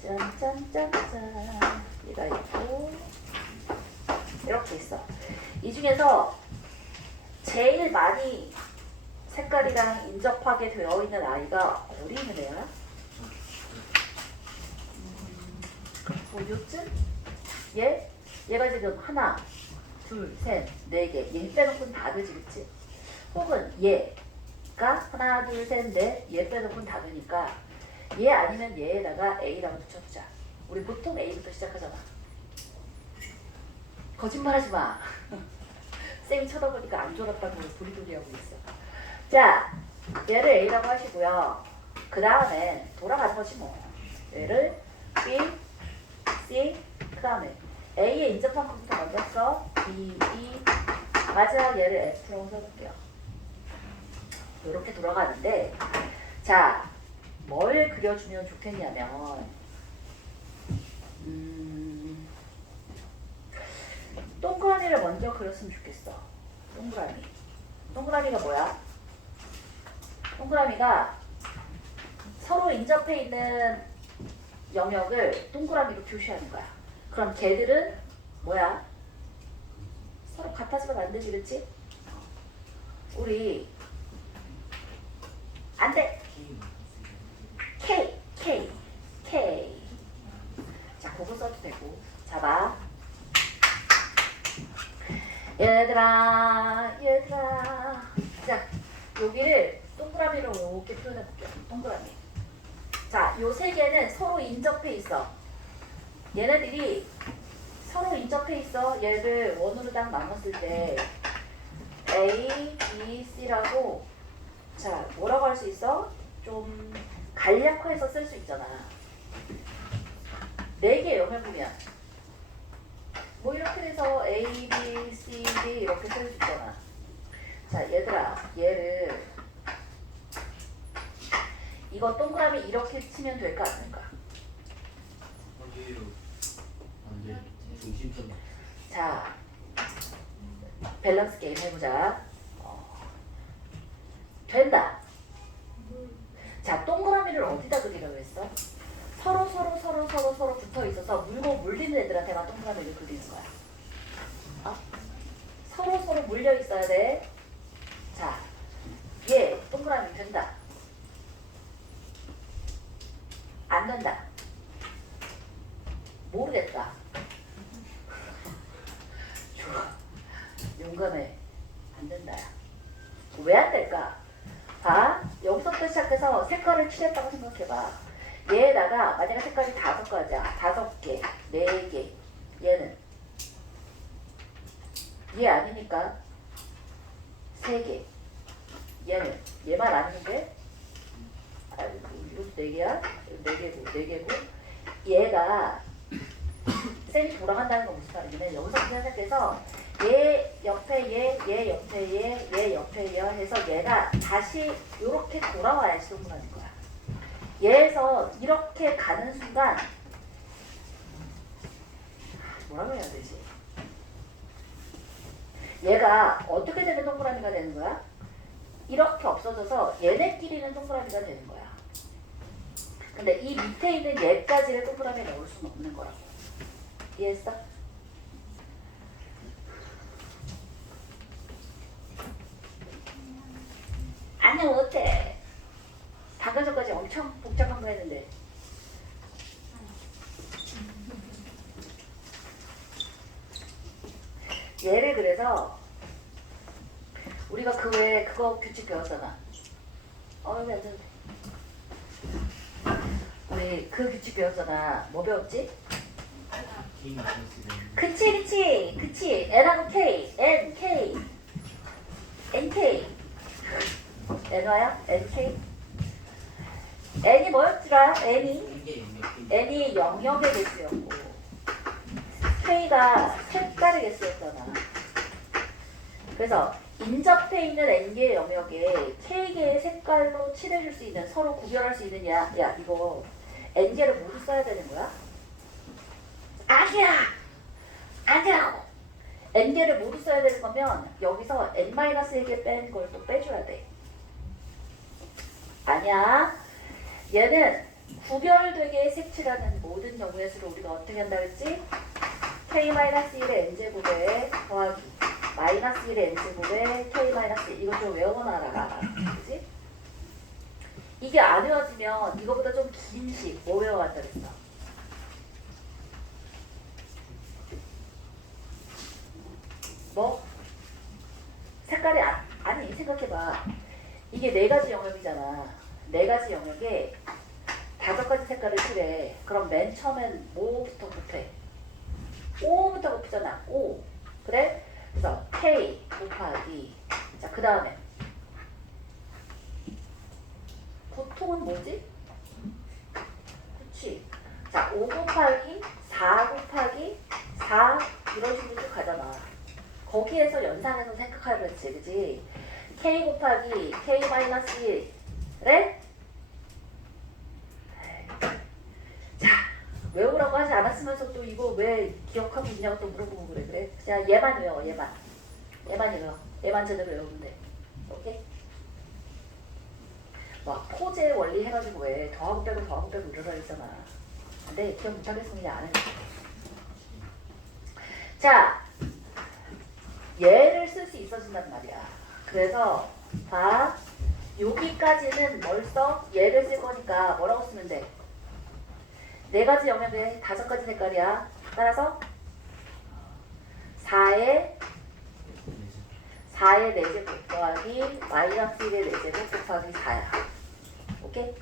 짠짠짠짠. 얘가 있고 이렇게 있어. 이 중에서 제일 많이 색깔이랑 인접하게 되어 있는 아이가 어디 있는 애야? 뭐 요쯤? 얘가 지금 하나, 둘, 셋, 4개. 얘 빼놓고는 다 되지, 그치? 혹은 얘가 하나, 둘, 셋, 넷. 얘 빼놓고는 다 되니까 얘 아니면 얘에다가 A라고 붙여주자. 우리 보통 A부터 시작하잖아. 거짓말하지 마. 쌤이 쳐다보니까 안 졸았다고 도리도리하고 있어. 자, 얘를 A라고 하시고요. 그 다음에 돌아가는 거지 뭐. 얘를 B, C, 그 다음에 A에 인접한 것부터 먼저 써. B, E, 마지막 얘를 F라고 써볼게요. 이렇게 돌아가는데, 자, 뭘 그려주면 좋겠냐면 동그라미를 먼저 그렸으면 좋겠어. 동그라미가 뭐야? 동그라미가 서로 인접해 있는 영역을 동그라미로 표시하는 거야. 그럼 걔들은 뭐야? 서로 같아지면 안 되지, 그렇지? 우리 안 돼. K. 자, 그거 써도 되고. 잡아. 얘들아. 자, 여기를 동그라미로 이렇게 표현해 볼게요. 동그라미. 자, 요 3개는 서로 인접해 있어. 얘네들이 서로 인접해 있어. 얘를 원으로 딱 나눴을 때 A, B, C라고, 자, 뭐라고 할 수 있어? 좀 간략화해서 쓸 수 있잖아. 4개 영역이면 뭐 이렇게 해서 A, B, C, D 이렇게 쓸 수 있잖아. 자, 얘들아, 얘를 이거 동그라미 이렇게 치면 될까 안 될까? 아니에요. 안 돼. 중심점. 자, 밸런스 게임 해보자. 된다. 자, 동그라미를 어디다 그리려고 했어? 서로 붙어 있어서 물고 물리는 애들한테만 동그라미를 그리는 거야. 서로 물려 있어야 돼. 자, 얘 동그라미 된다. 안 된다. 모르겠다. 좋아. 용감해. 안 된다. 왜 안 될까? 봐. 여기서부터 시작해서 색깔을 칠했다고 생각해봐. 얘에다가 만약에 색깔이 5가지야. 5개, 4개. 얘는 얘 아니니까 3개. 얘는 얘 말 아닌데? 이것도 4개야? 4개고. 얘가 셀이 돌아간다는 건 무슨 말이냐면 여기서부터 시작해서 얘 옆에 얘 옆에 얘 옆에 얘 해서 얘가 다시 이렇게 돌아와야지 동그라미인 거야. 얘에서 이렇게 가는 순간 뭐라고 해야 되지? 얘가 어떻게 되면 동그라미가 되는 거야? 이렇게 없어져서 얘네끼리는 동그라미가 되는 거야. 근데 이 밑에 있는 얘까지를 동그라미에 넣을 수는 없는 거라고. 이해했어? 아니 어때? 방금 전까지 엄청 복잡한 거 했는데 얘를 그래서 우리가 그 외에 그거 규칙 배웠잖아. 여기 앉아도 돼. 우리 그 규칙 배웠잖아. 뭐 배웠지? 그치 N하고 K N K N화야? NK N이 뭐였더라? N이 영역의 개수였고 K가 색깔의 개수였잖아. 그래서 인접해 있는 N개의 영역에 K개의 색깔로 칠해줄 수 있는, 서로 구별할 수 있는 야 이거 N개를 모두 써야 되는 거야? 아니라고. N개를 모두 써야 되는 거면 여기서 N-1개 뺀 걸 또 빼줘야 돼. 아니야. 얘는 구별되게 색칠하는 모든 경우의 수를 우리가 어떻게 한다 그랬지? K-1의 N제곱에 더하기 -1의 N제곱에 K-1 이거 좀 외워놔라. 그치? 이게 안 외워지면 이거보다 좀 긴 식 뭐 외워간다 그랬어? 뭐? 색깔이 아니 생각해봐. 이게 4가지 영역이잖아. 4가지 영역에 5가지 색깔을 칠해. 그럼 맨 처음엔 뭐부터 곱해? O부터 곱잖아. O. 그래? 그래서 K 곱하기 자 그 다음에 보통은 뭐지? 그치? 자 5 곱하기 4 곱하기 4 이런 식으로 쭉 가잖아. 거기에서 연산해서 생각하려 했지, 그지? K 곱하기 K-1래? 자, 외우라고 하지 않았으면서 또 이거 왜 기억하고 있냐고 또 물어보고 그래. 그냥 얘만 외워, 얘만 외워. 얘만 제대로 외우면 돼. 오케이? 막 포제 원리 해가지고 왜 더하고 빼고 이러라 했잖아. 근데 기억 못하겠으면 그냥 안 해. 자, 얘를 쓸 수 있어진단 말이야. 그래서 봐. 여기까지는 뭘 써? 얘를 쓸 거니까 뭐라고 쓰면 돼? 4가지 영역에 5가지 색깔이야. 따라서 4의 4제곱 더하기 -1의 4제곱 곱하기 4야. 오케이?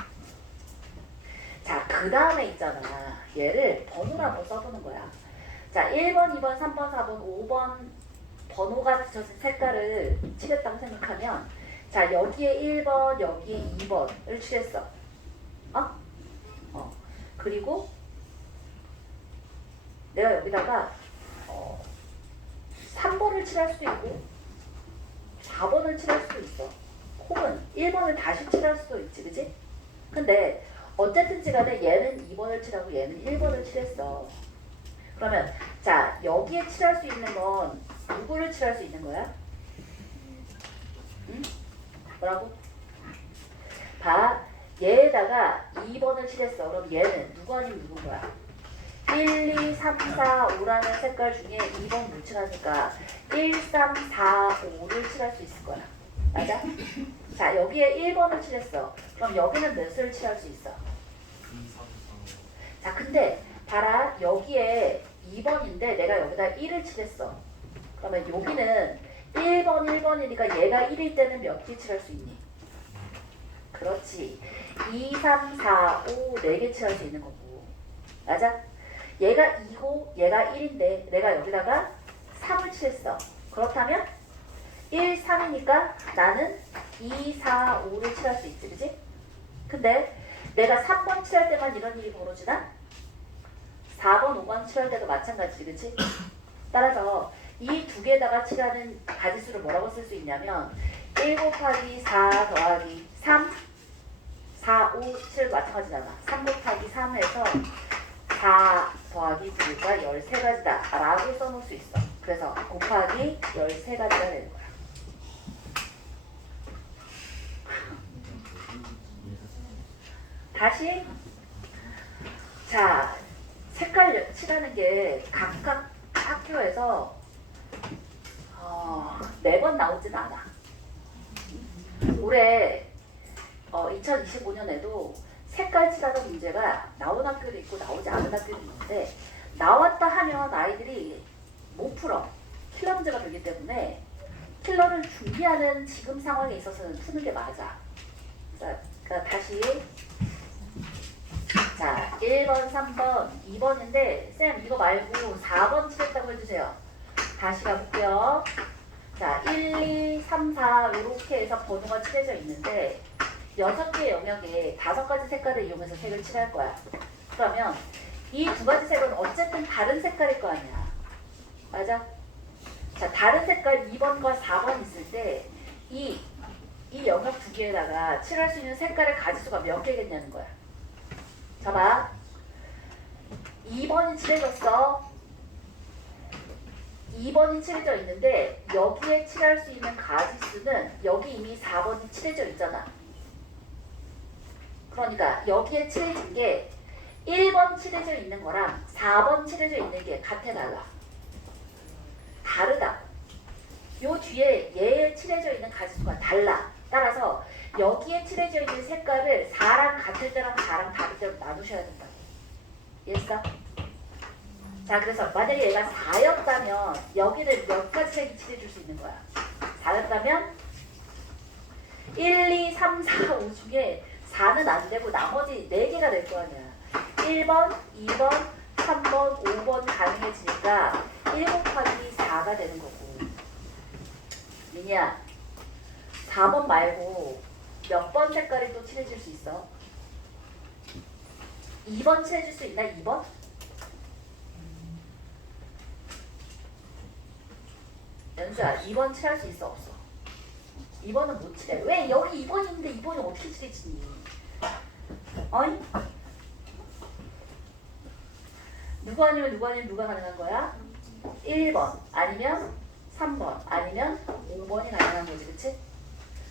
자, 그 다음에 있잖아. 얘를 번호로 한번 써보는 거야. 자, 1번, 2번, 3번, 4번, 5번 번호가 붙여진 색깔을 칠했다고 생각하면 자, 여기에 1번, 여기에 2번을 칠했어. 그리고 내가 여기다가 3번을 칠할 수도 있고 4번을 칠할 수도 있어. 혹은 1번을 다시 칠할 수도 있지, 그치? 근데 어쨌든지 간에 얘는 2번을 칠하고 얘는 1번을 칠했어. 그러면 자 여기에 칠할 수 있는 건 누구를 칠할 수 있는 거야? 응? 뭐라고? 봐. 얘에다가 2번을 칠했어. 그럼 얘는 누구 아니면 누군 거야? 1, 2, 3, 4, 5라는 색깔 중에 2번 못 칠하니까 1, 3, 4, 5를 칠할 수 있을 거야. 맞아? 자, 여기에 1번을 칠했어. 그럼 여기는 몇을 칠할 수 있어? 2, 3, 4. 자, 근데 봐라. 여기에 2번인데 내가 여기다 1을 칠했어. 그러면 여기는 1번, 1번이니까 얘가 1일 때는 몇 개 칠할 수 있니? 그렇지. 2, 3, 4, 5, 4개 칠할 수 있는 거고. 맞아? 얘가 2고 얘가 1인데 내가 여기다가 3을 칠했어. 그렇다면 1, 3이니까 나는 2, 4, 5를 칠할 수 있지. 그치? 근데 내가 3번 칠할 때만 이런 일이 벌어지나? 4번, 5번 칠할 때도 마찬가지지. 그치? 따라서 이 두 개에다가 칠하는 가지수를 뭐라고 쓸 수 있냐면 1 곱하기 4 더하기 3 4, 5, 7 마찬가지잖아. 3 곱하기 3 해서 4 더하기 9가 13가지다 라고 써놓을 수 있어. 그래서 곱하기 13가지가 되는 거야. 다시 자 색깔 칠하는 게 각각 학교에서 매번 나오진 않아. 올해 2025년에도 색깔 칠하는 문제가 나온 학교도 있고 나오지 않은 학교도 있는데 나왔다 하면 아이들이 못 풀어. 킬러 문제가 되기 때문에 킬러를 준비하는 지금 상황에 있어서는 푸는 게 맞아. 자, 그러니까 다시 자 1번, 3번, 2번인데 쌤 이거 말고 4번 칠했다고 해주세요. 다시 가볼게요. 자 1, 2, 3, 4 이렇게 해서 번호가 칠해져 있는데 6개의 영역에 5가지 색깔을 이용해서 색을 칠할 거야. 그러면 이 2가지 색은 어쨌든 다른 색깔일 거 아니야. 맞아? 자, 다른 색깔 2번과 4번 있을 때 이 영역 2개에다가 칠할 수 있는 색깔의 가지수가 몇 개겠냐는 거야. 자, 봐. 2번이 칠해졌어. 2번이 칠해져 있는데 여기에 칠할 수 있는 가지수는 여기 이미 4번이 칠해져 있잖아. 그러니까 여기에 칠해진 게 1번 칠해져 있는 거랑 4번 칠해져 있는 게 같아 달라. 다르다. 요 뒤에 얘에 칠해져 있는 가지수가 달라. 따라서 여기에 칠해져 있는 색깔을 4랑 같을 때랑 4랑 다를 때로 나누셔야 된다. 이해했어? 자, 그래서 만약에 얘가 4였다면 여기를 몇 가지 색이 칠해줄 수 있는 거야? 4였다면 1, 2, 3, 4, 5 중에 4는 안 되고 나머지 4개가 될 거 아니야. 1번, 2번, 3번, 5번 가능해지니까 1 곱하기 4가 되는 거고. 미니야, 4번 말고 몇 번 색깔이 또 칠해질 수 있어? 2번 칠해줄 수 있나? 2번? 연수야, 2번 칠할 수 있어? 없어? 2번은 못 칠해. 왜? 여기 2번이 있는데 2번이 어떻게 칠해지니? 어이? 누구 아니면 누가 가능한 거야? 1번 아니면 3번 아니면 5번이 가능한 거지. 그치?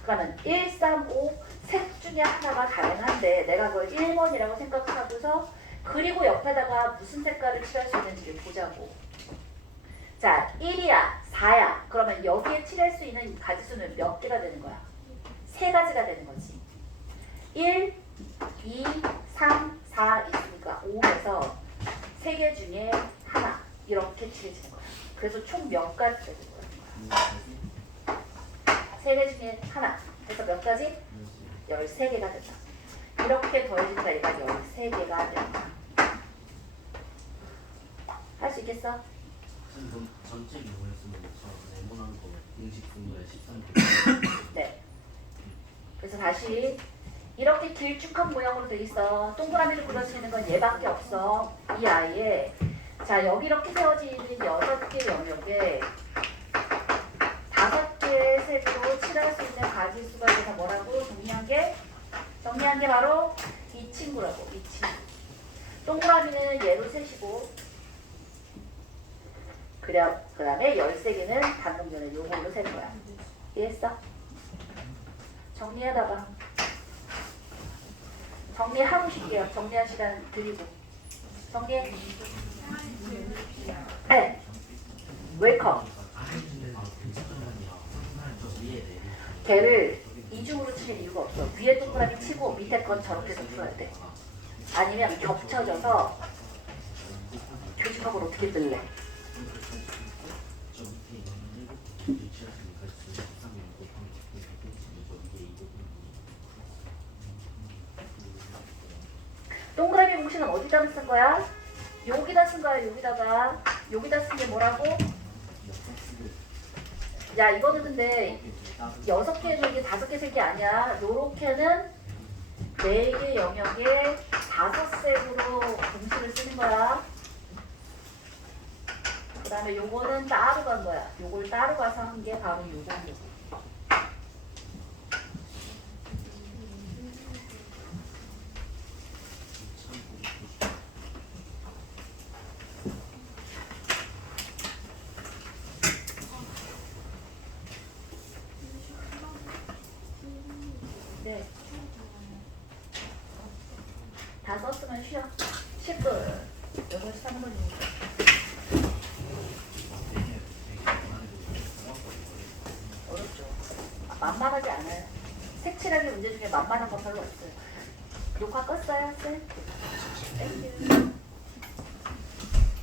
그러면 1, 3, 5 색 중에 하나가 가능한데 내가 그걸 1번이라고 생각하고서 그리고 옆에다가 무슨 색깔을 칠할 수 있는지를 보자고. 자, 1이야, 4야. 그러면 여기에 칠할 수 있는 가지수는 몇 개가 되는 거야? 3가지가 되는 거지. 1, 2, 3, 4 있으니까 5에서 3개 중에 하나 이렇게 칠해지는 거야. 그래서 총 몇 가지 되는 거야? 3개 중에 하나. 그래서 몇 가지? 13개가 된다. 이렇게 더해지니까 얘가 13개가 된다. 할 수 있겠어? 선생님 전체 기호였으면 저 네모난 거 공식 분모에 13개. 네. 그래서 다시 이렇게 길쭉한 모양으로 돼 있어. 동그라미를 그려지는 건 얘밖에 없어. 이 아이의 자 여기 이렇게 세워지는 6개 영역에 5개의 색으로 칠할 수 있는 가지수가 돼서 뭐라고 정리한 게 정리한 게 바로 이 친구라고. 이 친구. 동그라미는 얘로 셋이고 그 다음에 13개는 방금 전에 요걸로 셀 거야. 이해했어? 정리하다 봐. 정리하고 싶게요. 정리할 시간 드리고. 정리해. 네. 웰컴. 걔를 이중으로 칠 이유가 없어. 위에 동그라미 치고 밑에 건 저렇게 해서 풀어야 돼. 아니면 겹쳐져서 교집합을 어떻게 뜰래? 동그라미 공식은 어디다 쓴 거야? 여기다 쓴 거야. 여기다가. 여기다 쓴 게 뭐라고? 야 이거는 근데 6개 색이 5개 색이 아니야. 요렇게는 4개 영역에 5색으로 공식을 쓰는 거야. 그 다음에 요거는 따로 간 거야. 요걸 따로 가서 한 게 바로 요거. 네. 다 썼으면 쉬어. 10분. 8시 3분이니까. 어렵죠. 만만하지 않아요. 색칠하기 문제 중에 만만한 건 별로 없어요. 녹화 껐어요, 쌤? 땡큐.